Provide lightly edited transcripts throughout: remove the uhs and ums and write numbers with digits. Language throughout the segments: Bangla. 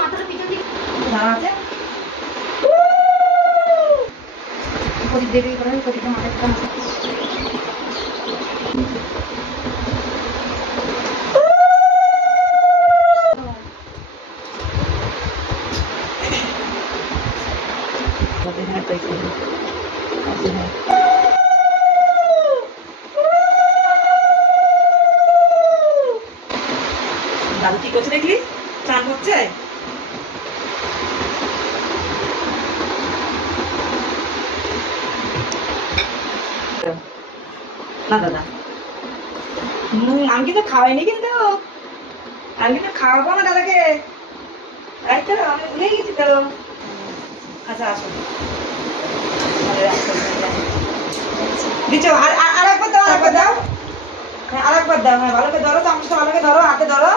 মাথাটা পিছন দিকে আছে প্রদীপ দেরি করে প্রদীপের মাথায় একটা দাদু কি করছে দেখলি? চান করছে। না দাদা আমি কিন্তু খাওয়াইনি, কিন্তু আমি কিন্তু খাওয়াবো না দাদাকে। তাই তো আমি ভুলে গেছি তো। আচ্ছা আসো দিচ্ছ। আর একবার দাও, আরেকবার দাও, হ্যাঁ আরেকবার দাও। হ্যাঁ ভালো করে ধরো, চামচটা ভালো করে ধরো, হাতে ধরো,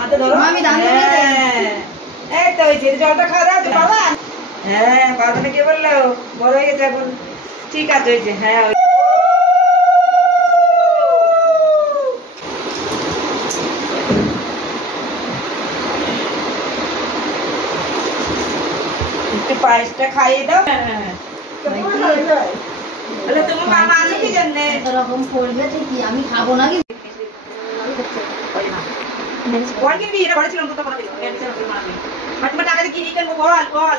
হাতে ধরো। আমি দান এই তো ওই যে জলটা খাওয়া দাও পারবা। হ্যাঁ পারবে না, কে বললো? বড় হয়ে গেছে এখন। ঠিক আছে ওই যে, হ্যাঁ একটু পায়েসটা খাইয়ে দাও। তাহলে তোমার মামা আছে কি জন্যে? এরকম করবে কি আমি খাবো না কি? বল কিনবি? এটা বলেছিলাম তো তোমাকে টাকা দিয়ে কিনে কিনবো। বল বল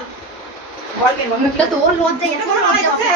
বল কিনবো। তোর লজ্জা এটা কোনো লজ্জা আছে?